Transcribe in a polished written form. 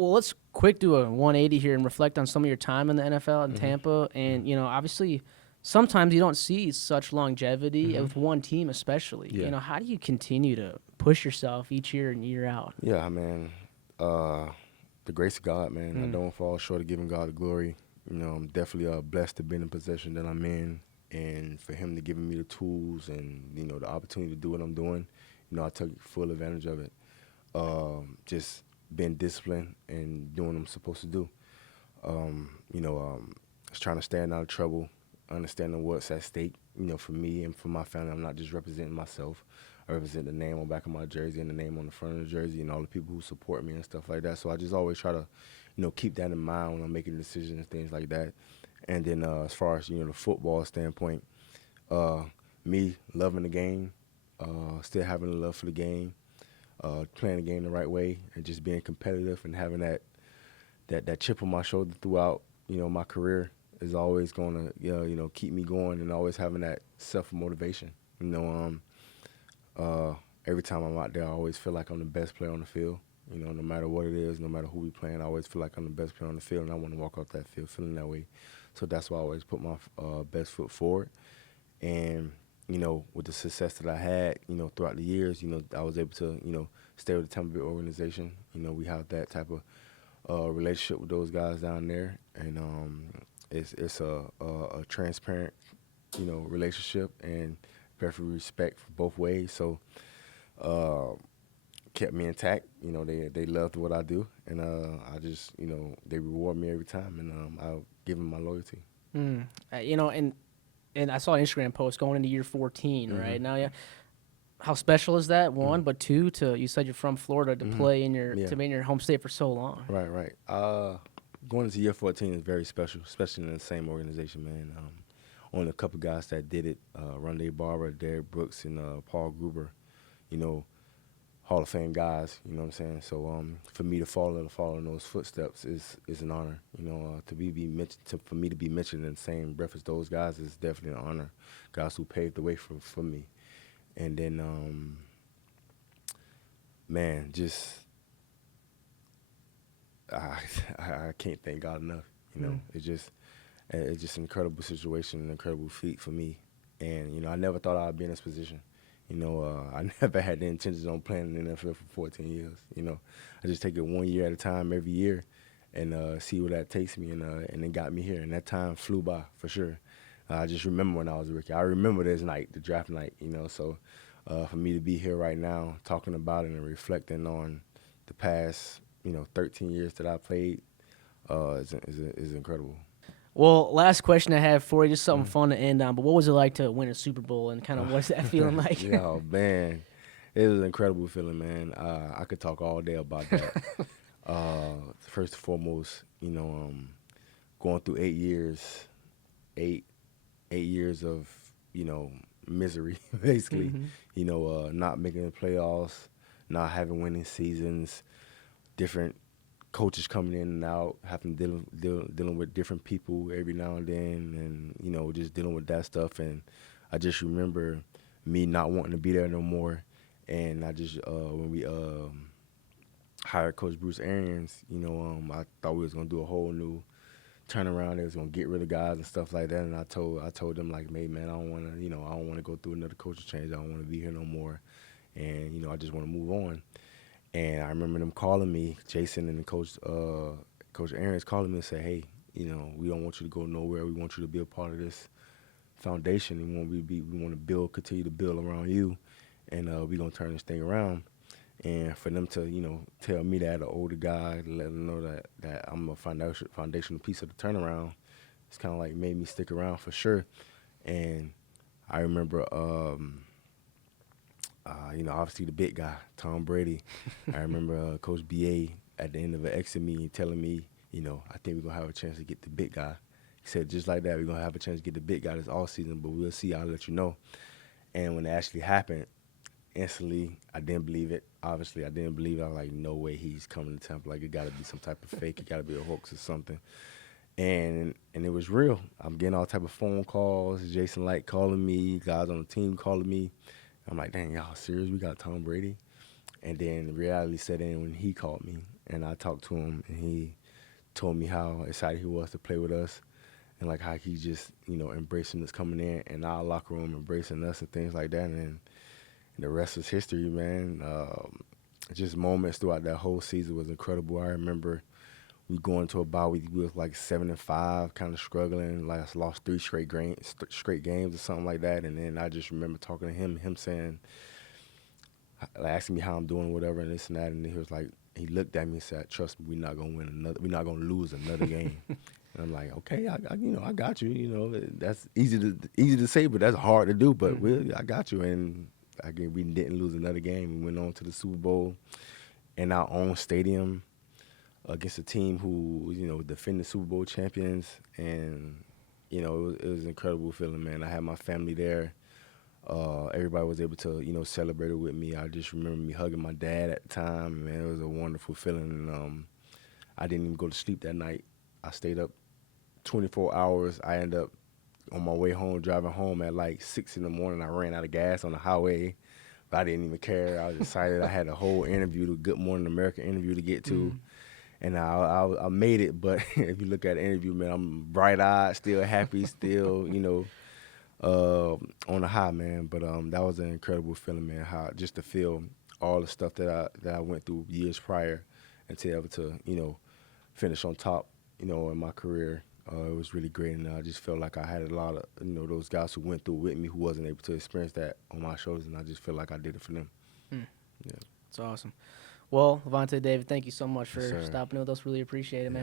Well, let's quick do a 180 here and reflect on some of your time in the NFL in Mm-hmm. Tampa. And, obviously, sometimes you don't see such longevity Mm-hmm. with one team, especially. Yeah. How do you continue to push yourself each year and year out? Yeah, man. Uh, the grace of God, man. I Mm. don't fall short of giving God the glory. I'm definitely blessed to be in the position that I'm in, and for Him to giving me the tools and the opportunity to do what I'm doing. I took full advantage of it. Just being disciplined and doing what I'm supposed to do. Just trying to stay out of trouble, understanding what's at stake. For me and for my family, I'm not just representing myself. I represent the name on the back of my jersey and the name on the front of the jersey and all the people who support me and stuff like that. So I just always try to, keep that in mind when I'm making decisions and things like that. And then as far as, the football standpoint, uh, me loving the game, still having a love for the game, playing the game the right way, and just being competitive and having that chip on my shoulder throughout, my career is always going to, keep me going and always having that self-motivation. Every time I'm out there, I always feel like I'm the best player on the field. No matter what it is, no matter who we playing, I always feel like I'm the best player on the field, and I want to walk off that field feeling that way. So that's why I always put my best foot forward. And, with the success that I had, throughout the years, I was able to, stay with the Tampa Bay organization. We have that type of relationship with those guys down there, and it's a transparent, relationship and perfect respect for both ways. So kept me intact. They loved what I do, and I just they reward me every time, and I'll give them my loyalty. Mm. And I saw an Instagram post going into year 14, Mm-hmm. right? Now, yeah. How special is that? One, Mm-hmm. but two, you said you're from Florida to Mm-hmm. play Yeah. to be in your home state for so long. Right. Going into year 14 is very special, especially in the same organization, man. Only a couple guys that did it, Rondé Barber, Derek Brooks, and Paul Gruber, Hall of Fame guys, you know what I'm saying? So for me to follow in those footsteps is an honor. For me to be mentioned in the same breath as those guys is definitely an honor. Guys who paved the way for me. And then, man, just I can't thank God enough. It's just an incredible situation, an incredible feat for me. And I never thought I'd be in this position. I never had the intentions on playing in the NFL for 14 years. I just take it 1 year at a time every year and see where that takes me, and it got me here. And that time flew by for sure. I just remember when I was a rookie. I remember this night, the draft night, So for me to be here right now talking about it and reflecting on the past, 13 years that I played is incredible. Well, last question I have for you, just something fun to end on. But what was it like to win a Super Bowl, and kind of what's that feeling like? Yeah, oh, man. It was an incredible feeling, man. I could talk all day about that. First and foremost, going through 8 years, eight years of, misery, basically. Not making the playoffs, not having winning seasons, different coaches coming in and out, having dealing with different people every now and then, and just dealing with that stuff. And I just remember me not wanting to be there no more. And I just when we hired Coach Bruce Arians, I thought we was gonna do a whole new turnaround. They was gonna get rid of guys and stuff like that. And I told them like, hey man, I don't want to go through another coaching change. I don't want to be here no more. And I just want to move on. And I remember them calling me, Jason and Coach Arians calling me and say, hey, we don't want you to go nowhere. We want you to be a part of this foundation. We want to continue to build around you, and we're gonna turn this thing around. And for them to, tell me that, an older guy, to let them know that I'm a foundational piece of the turnaround, it's kind of like made me stick around for sure. And I remember. Obviously the big guy, Tom Brady. I remember Coach B.A. at the end of an exit meeting telling me, I think we're going to have a chance to get the big guy. He said, just like that, we're going to have a chance to get the big guy this offseason, but we'll see. I'll let you know. And when it actually happened, instantly, I didn't believe it. Obviously, I didn't believe it. I was like, no way he's coming to Tampa. Like, it got to be some type of fake. It got to be a hoax or something. And it was real. I'm getting all type of phone calls, Jason Light calling me, guys on the team calling me. I'm like, dang, y'all serious? We got Tom Brady? And then reality set in when he called me. and I talked to him, and he told me how excited he was to play with us, and like how he just embracing us coming in, and our locker room embracing us and things like that, and the rest is history, man. Just moments throughout that whole season was incredible. I remember we going to a bye week. We was like 7-5, kind of struggling. Like lost 3 straight games or something like that. And then I just remember talking to him saying, like, asking me how I'm doing, whatever, and this and that. And he was like, he looked at me and said, "Trust me, we're not gonna win another. We're not gonna lose another game." And I'm like, "Okay, I got you. That's easy to say, but that's hard to do. But I got you." And again, we didn't lose another game. We went on to the Super Bowl in our own stadium against a team who, defending Super Bowl champions. And, it was an incredible feeling, man. I had my family there. Everybody was able to, celebrate it with me. I just remember me hugging my dad at the time. Man, it was a wonderful feeling. And I didn't even go to sleep that night. I stayed up 24 hours. I ended up on my way home, driving home at like 6 in the morning. I ran out of gas on the highway, but I didn't even care. I was excited. I had a whole interview, the Good Morning America interview to get to, and I made it. But if you look at the interview, man, I'm bright-eyed, still happy, still, on a high, man. But that was an incredible feeling, man, how just to feel all the stuff that I went through years prior and to be able to, finish on top, in my career. It was really great, and I just felt like I had a lot of, those guys who went through with me who wasn't able to experience that on my shoulders, and I just feel like I did it for them. Yeah. That's awesome. Well, Lavonte David, thank you so much for Yes, sir. stopping with us. Really appreciate it, man.